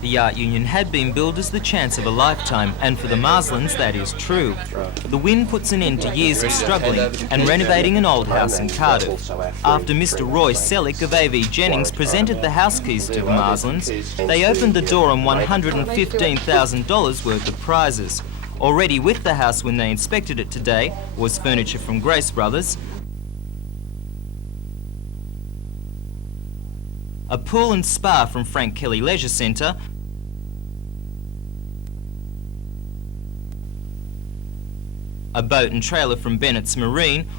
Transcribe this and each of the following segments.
The art union had been billed as the chance of a lifetime, and for the Marslands that is true. The win puts an end to years of struggling and renovating an old house in Cardiff. After Mr Roy Sellick of AV Jennings presented the house keys to the Marslands, they opened the door on $115,000 worth of prizes. Already with the house when they inspected it today was furniture from Grace Brothers, a pool and spa from Frank Kelly Leisure Centre, a boat and trailer from Bennett's Marine,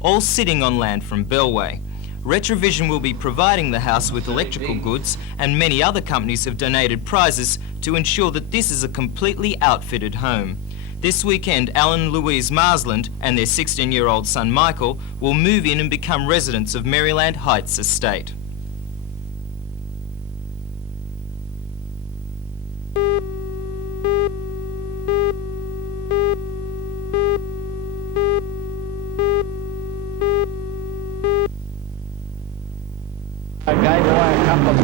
all sitting on land from Bellway. Retrovision will be providing the house with electrical goods, and many other companies have donated prizes to ensure that this is a completely outfitted home. This weekend, Alan and Louise Marsland and their 16-year-old son Michael will move in and become residents of Maryland Heights Estate.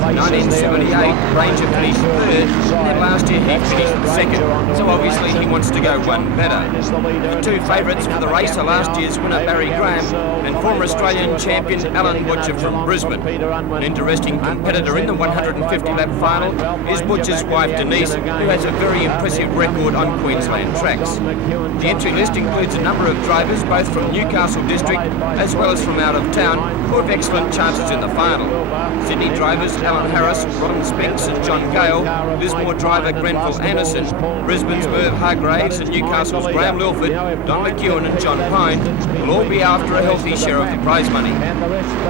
In 1978, Granger finished third, and then last year he finished second, so obviously he wants to go one better. The two favourites for the race are last year's winner Barry Graham and former Australian champion Alan Butcher from Brisbane. An interesting competitor in the 150-lap final is Butcher's wife Denise, who has a very impressive record on Queensland tracks. The entry list includes a number of drivers both from Newcastle district as well as from out of town who have excellent chances in the final. Sydney drivers Alan Harris, Ron Spinks and John Gale, Lismore driver Grenville Anderson, Brisbane's Merv Hargraves and Newcastle's Graham Lilford, Don McEwen and John Pine will all be after a healthy share of the prize money.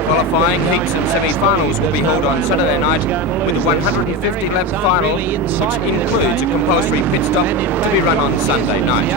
Qualifying heats and semi-finals will be held on Saturday night with a 150-lap final which includes a compulsory pit stop to be run on Sunday night.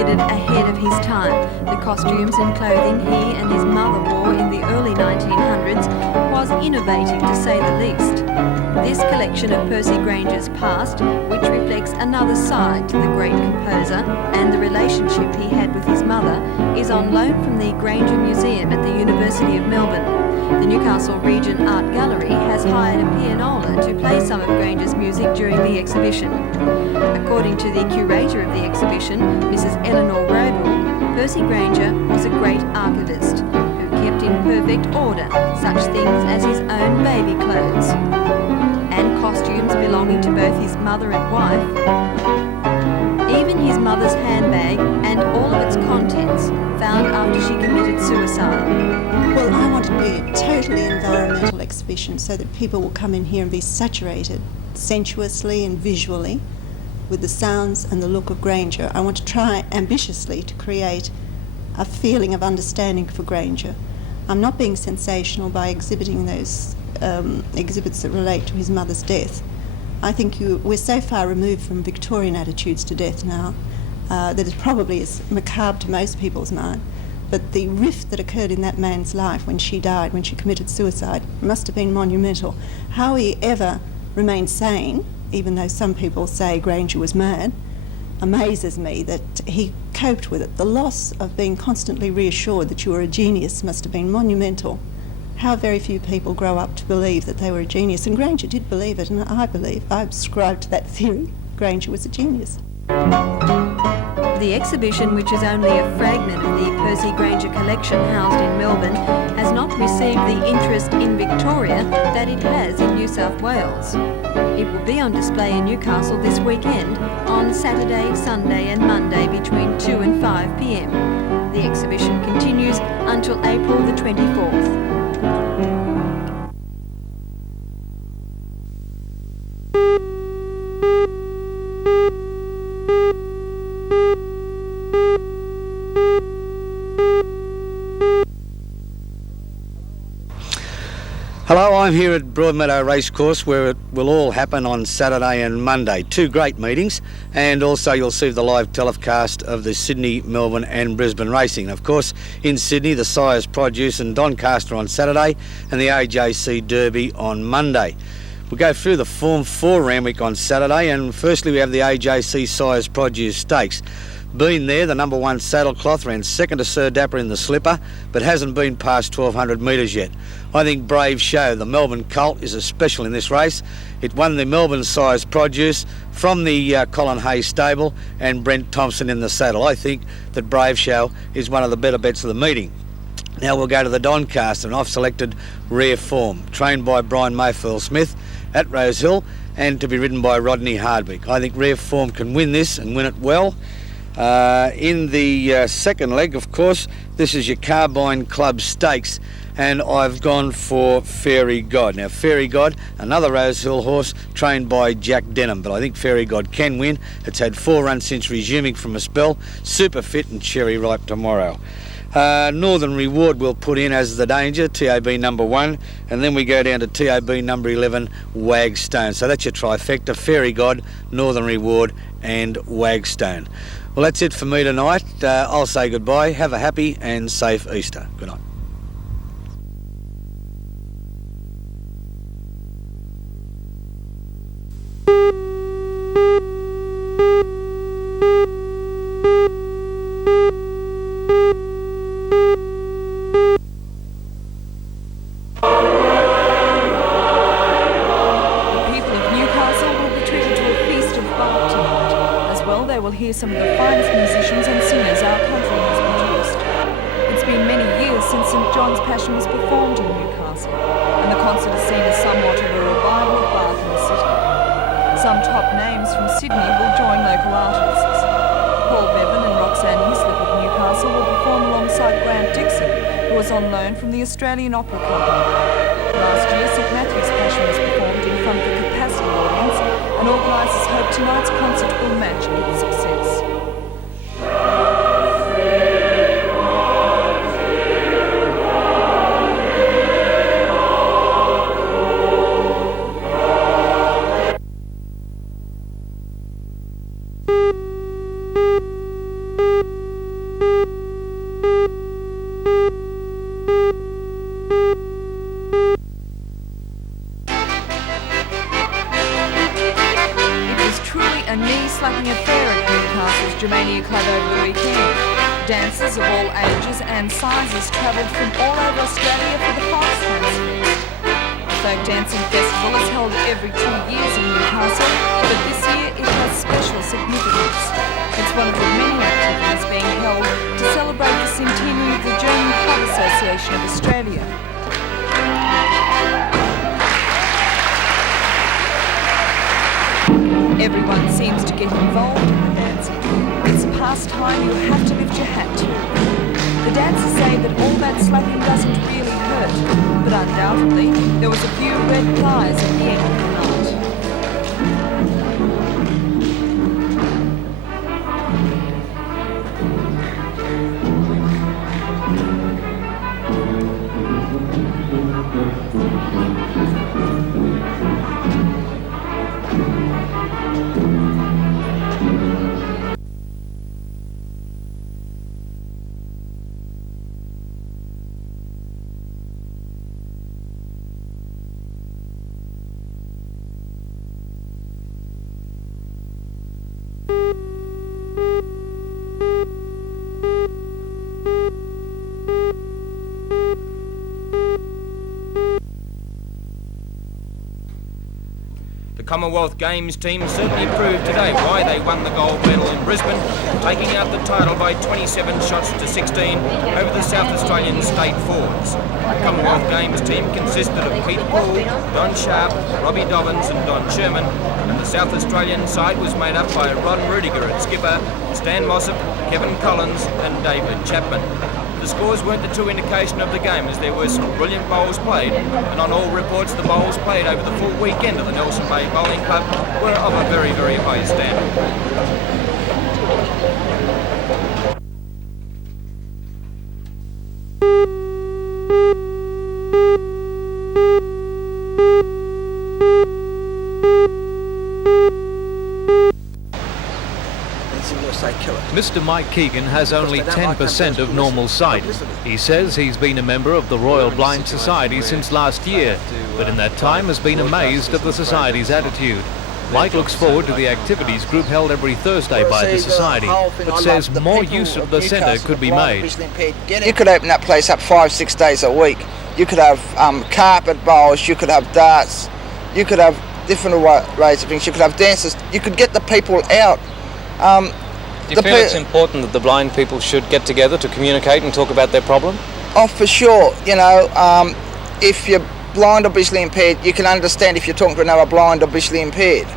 Ahead of his time. The costumes and clothing he and his mother wore in the early 1900s was innovating to say the least. This collection of Percy Granger's past, which reflects another side to the great composer and the relationship he had with his mother, is on loan from the Granger Museum at the University of Melbourne. The Newcastle Region Art Gallery has hired a pianola to play some of Granger's music during the exhibition. According to the curator of the exhibition, Mrs. Eleanor Roble, Percy Granger was a great archivist who kept in perfect order such things as his own baby clothes and costumes belonging to both his mother and wife, even his mother's handbag and all of its contents found after she committed suicide. Well, I want it to be a totally environmental exhibition so that people will come in here and be saturated sensuously and visually with the sounds and the look of Granger. I want to try ambitiously to create a feeling of understanding for Granger. I'm not being sensational by exhibiting those exhibits that relate to his mother's death. I think we're so far removed from Victorian attitudes to death now that it probably is macabre to most people's mind. But the rift that occurred in that man's life when she died, when she committed suicide, must have been monumental. How he ever remained sane, even though some people say Granger was mad, amazes me that he coped with it. The loss of being constantly reassured that you were a genius must have been monumental. How very few people grow up to believe that they were a genius, and Granger did believe it, and I subscribe to that theory. Granger was a genius. The exhibition, which is only a fragment of the Percy Granger collection housed in Melbourne, has not received the interest in Victoria that it has in New South Wales. It will be on display in Newcastle this weekend on Saturday, Sunday and Monday between 2 and 5 p.m. The exhibition continues until April the 24th. Hello, I'm here at Broadmeadow Racecourse where it will all happen on Saturday and Monday. Two great meetings, and also you'll see the live telecast of the Sydney, Melbourne and Brisbane racing. Of course, in Sydney, the Sires Produce and Doncaster on Saturday and the AJC Derby on Monday. We'll go through the Form 4 Randwick on Saturday, and firstly we have the AJC Sires Produce Stakes. Been there, the number 1 Saddlecloth ran second to Sir Dapper in the slipper, but hasn't been past 1200 metres yet. I think Brave Show, the Melbourne colt, is a special in this race. It won the Melbourne Sires Produce from the Colin Hay stable and Brent Thompson in the saddle. I think that Brave Show is one of the better bets of the meeting. Now we'll go to the Doncaster, and I've selected Rare Form, trained by Brian Mayfield Smith at Rosehill and to be ridden by Rodney Hardwick. I think Rare Form can win this and win it well. In the second leg, of course, this is your Carbine Club Stakes, and I've gone for Fairy God. Now, Fairy God, another Rosehill horse trained by Jack Denham, but I think Fairy God can win. It's had 4 runs since resuming from a spell, super fit and cherry ripe tomorrow. Northern Reward will put in as the danger, TAB number 1, and then we go down to TAB number 11, Wagstone. So that's your trifecta, Fairy God, Northern Reward and Wagstone. Well, that's it for me tonight. I'll say goodbye. Have a happy and safe Easter. Good night. Some of the finest musicians and singers our country has produced. It's been many years since St John's Passion was performed in Newcastle, and the concert is seen as somewhat of a revival of Bath in the city. Some top names from Sydney will join local artists. Paul Bevan and Roxanne Hislop of Newcastle will perform alongside Grant Dixon, who was on loan from the Australian Opera Company. Last year, St Matthew's Passion was performed in front of a capacity audience, and organisers hope tonight's concert will match its success. Dancers of all ages and sizes travelled from all over Australia for the Foxhounds Fest. The Folk Dancing Festival is held every 2 years in Newcastle, but this year it has special significance. It's one of the many activities being held to celebrate the centenary of the German Club Association of Australia. Everyone seems to get involved in the dancing. It's a pastime you have to lift your hat to. The dancers say that all that slapping doesn't really hurt, but undoubtedly there was a few red flies at the end of the night. The Commonwealth Games team certainly proved today why they won the gold medal in Brisbane, taking out the title by 27 shots to 16 over the South Australian state forwards. The Commonwealth Games team consisted of Pete Poole, Don Sharp, Robbie Dobbins and Don Sherman, and the South Australian side was made up by Ron Rudiger at skipper, Stan Mossop, Kevin Collins and David Chapman. The scores weren't the true indication of the game, as there were some brilliant bowls played, and on all reports the bowls played over the full weekend of the Nelson Bay Bowling Club were of a very, very high standard. Mr. Mike Keegan has only 10% of normal sight. He says he's been a member of the Royal Blind Society since last year, but in that time has been amazed at the Society's attitude. Mike looks forward to the activities group held every Thursday by the Society, but says more use of the centre could be made. You could open that place up 5-6 days a week. You could have carpet bowls, you could have darts, you could have different ways of things, you could have dances, you could get the people out. Do you feel it's important that the blind people should get together to communicate and talk about their problem? Oh, for sure. You know, if you're blind or visually impaired, you can understand if you're talking to another blind or visually impaired.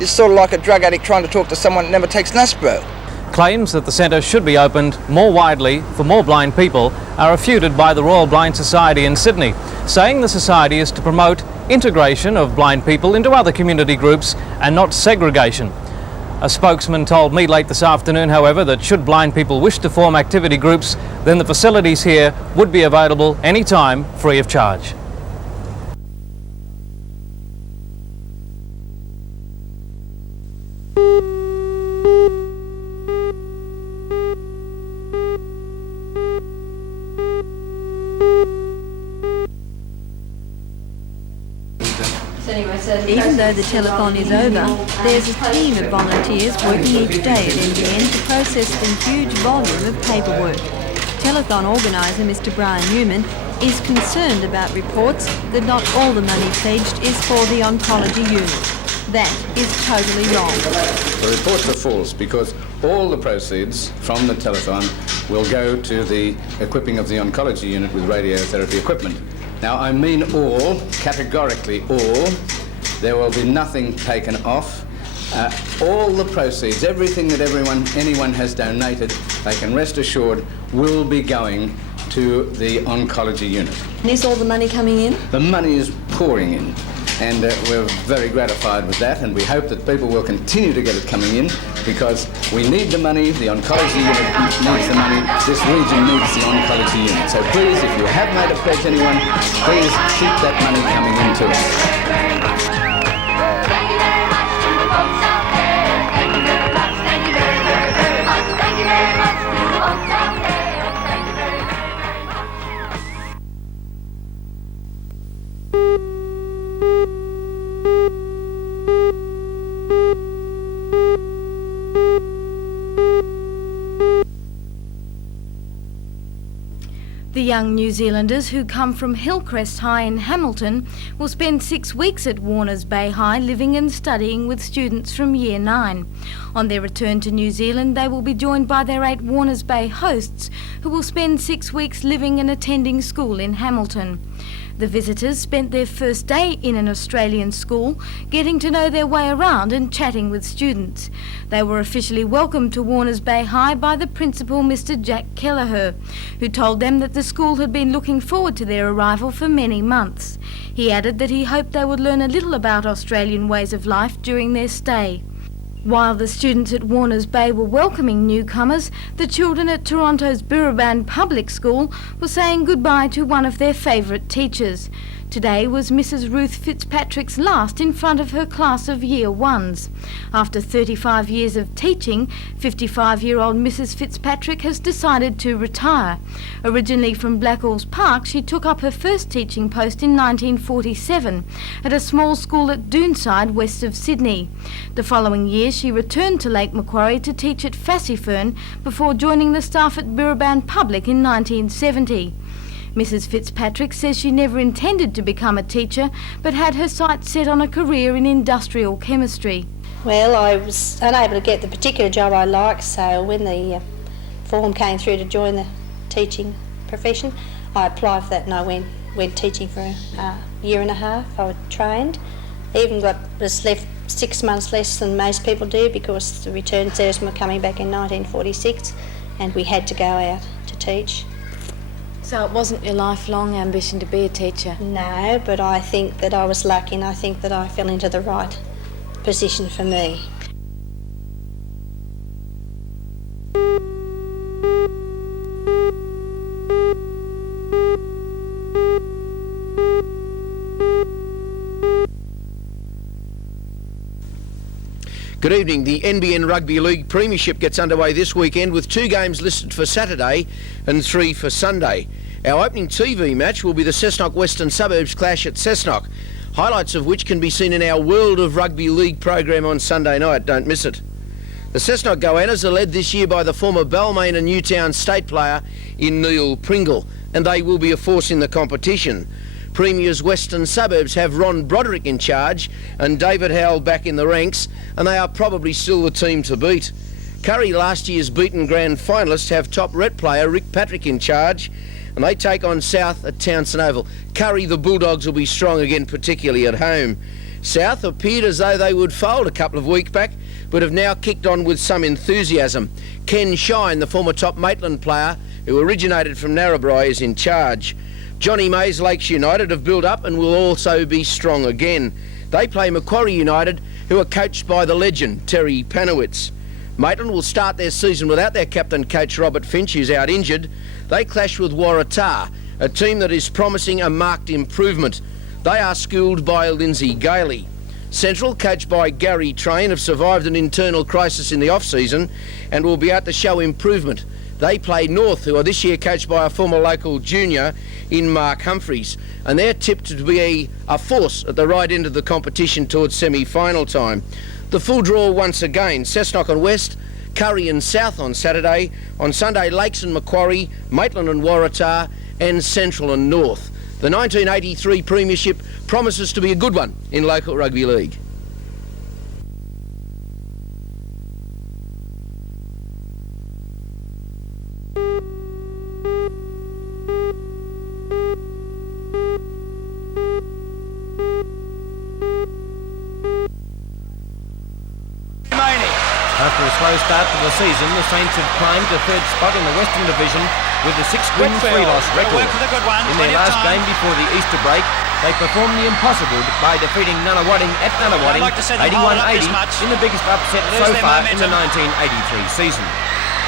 It's sort of like a drug addict trying to talk to someone that never takes Nuspro. Claims that the centre should be opened more widely for more blind people are refuted by the Royal Blind Society in Sydney, saying the Society is to promote integration of blind people into other community groups and not segregation. A spokesman told me late this afternoon, however, that should blind people wish to form activity groups, then the facilities here would be available anytime, free of charge. Even though the telethon is over, there's a team of volunteers working each day at NBN to process the huge volume of paperwork. Telethon organiser Mr Brian Newman is concerned about reports that not all the money pledged is for the oncology unit. That is totally wrong. The reports are false because all the proceeds from the telethon will go to the equipping of the oncology unit with radiotherapy equipment. Now, I mean all, categorically all. There will be nothing taken off. All the proceeds, everything that anyone has donated, they can rest assured will be going to the oncology unit. And is all the money coming in? The money is pouring in, and we're very gratified with that, and we hope that people will continue to get it coming in because we need the money, the oncology unit needs the money, this region needs the oncology unit. So please, if you have made a pledge, anyone, please keep that money coming into us. The young New Zealanders who come from Hillcrest High in Hamilton will spend 6 weeks at Warners Bay High living and studying with students from Year 9. On their return to New Zealand, they will be joined by their 8 Warners Bay hosts who will spend 6 weeks living and attending school in Hamilton. The visitors spent their first day in an Australian school, getting to know their way around and chatting with students. They were officially welcomed to Warners Bay High by the principal, Mr Jack Kelleher, who told them that the school had been looking forward to their arrival for many months. He added that he hoped they would learn a little about Australian ways of life during their stay. While the students at Warners Bay were welcoming newcomers, the children at Toronto's Birraband Public School were saying goodbye to one of their favourite teachers. Today was Mrs Ruth Fitzpatrick's last in front of her class of Year 1s. After 35 years of teaching, 55-year-old Mrs Fitzpatrick has decided to retire. Originally from Blackall's Park, she took up her first teaching post in 1947 at a small school at Doonside, west of Sydney. The following year, she returned to Lake Macquarie to teach at Fassifern before joining the staff at Birraband Public in 1970. Mrs Fitzpatrick says she never intended to become a teacher, but had her sights set on a career in industrial chemistry. Well, I was unable to get the particular job I liked, so when the form came through to join the teaching profession, I applied for that and I went teaching for a year and a half. I was trained, even was left 6 months less than most people do because the return servicemen were coming back in 1946 and we had to go out to teach. So it wasn't your lifelong ambition to be a teacher? No, but I think that I was lucky and I think that I fell into the right position for me. Good evening. The NBN Rugby League Premiership gets underway this weekend with 2 games listed for Saturday and 3 for Sunday. Our opening TV match will be the Cessnock Western Suburbs clash at Cessnock, highlights of which can be seen in our World of Rugby League program on Sunday night. Don't miss it. The Cessnock Goannas are led this year by the former Balmain and Newtown State player in Neil Pringle, and they will be a force in the competition. Premier's Western Suburbs have Ron Broderick in charge and David Howell back in the ranks, and they are probably still the team to beat. Curry, last year's beaten grand finalists, have top Ret player Rick Patrick in charge, and they take on South at Townsend Oval. Curry, the Bulldogs, will be strong again, particularly at home. South appeared as though they would fold a couple of weeks back, but have now kicked on with some enthusiasm. Ken Shine, the former top Maitland player who originated from Narrabri, is in charge. Johnny May's Lakes United have built up and will also be strong again. They play Macquarie United, who are coached by the legend Terry Panowitz. Maitland will start their season without their captain coach Robert Finch, who's out injured. They clash with Waratah, a team that is promising a marked improvement. They are schooled by Lindsay Gailey. Central, coached by Gary Train, have survived an internal crisis in the off-season and will be out to show improvement. They play North, who are this year coached by a former local junior in Mark Humphreys, and they're tipped to be a force at the right end of the competition towards semi-final time. The full draw once again: Cessnock and West, Curry and South on Saturday. On Sunday, Lakes and Macquarie, Maitland and Waratah, and Central and North. The 1983 Premiership promises to be a good one in local rugby league. After a slow start to the season, the Saints have climbed to 3rd spot in the Western Division with a 6-win, 3-loss record. In their last game before the Easter break, they performed the impossible by defeating Nunawading at Nunawading 81-80 in the biggest upset so far in the 1983 season.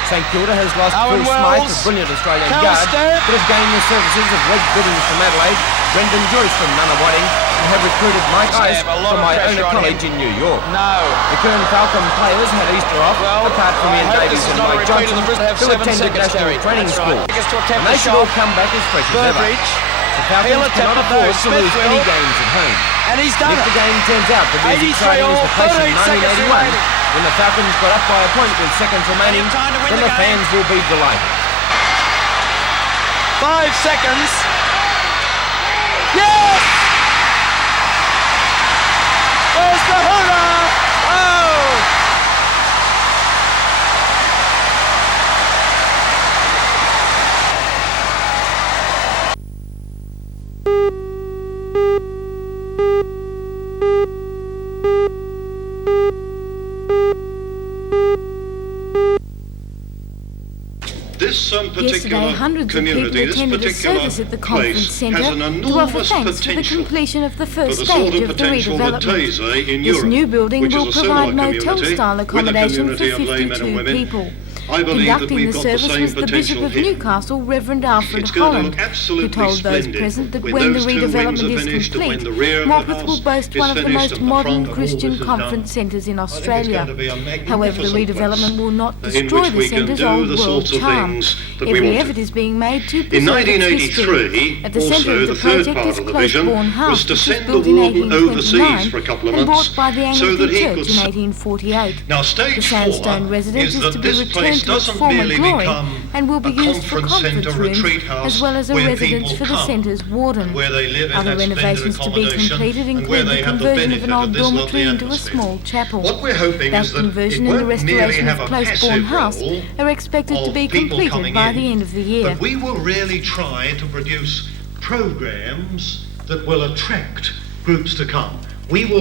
St Kilda has lost Phil Smythe, a brilliant Australian guard, but have gained the services of Reg Biddings from Adelaide, Brendan Joyce from Nunawading, and have recruited Mike Ice from Iona College in New York. The Kern Falcon players had Easter off, apart from Ian Davies and Mike Johnson, who attended National Training School. And they should all come back as fresh as ever. The Falcons cannot afford to lose any games at home. And if the game turns out to be as exciting as the place in 1981, when the Falcons got up by a point with seconds remaining, then the fans will be delighted. 5 seconds. Yes! Where's the hurrah? Oh! Yesterday, hundreds of people attended a service at the conference centre to offer thanks for the completion of the first stage of the redevelopment. This new building will provide motel-style accommodation for 52 people. Conducting the service was the Bishop of Newcastle, Reverend Alfred Holland, who told those present that when the redevelopment is complete, Morpeth will boast one of the most modern Christian conference centres in Australia. However, the redevelopment will not destroy the centre's old world charm. Every effort is being made to preserve its history. At the centre of the project is Closebourne House, which was built in 1829 and bought by the Anglican Church in 1848. The sandstone residence is to be returned to its former glory and will be used for conference rooms as well as a residence for the centre's warden. Other renovations to be completed include the conversion of an old dormitory into a small chapel. That conversion and the restoration of Closebourne House are expected to be completed by the end of the year. But we will really try to produce programs that will attract groups to come. We will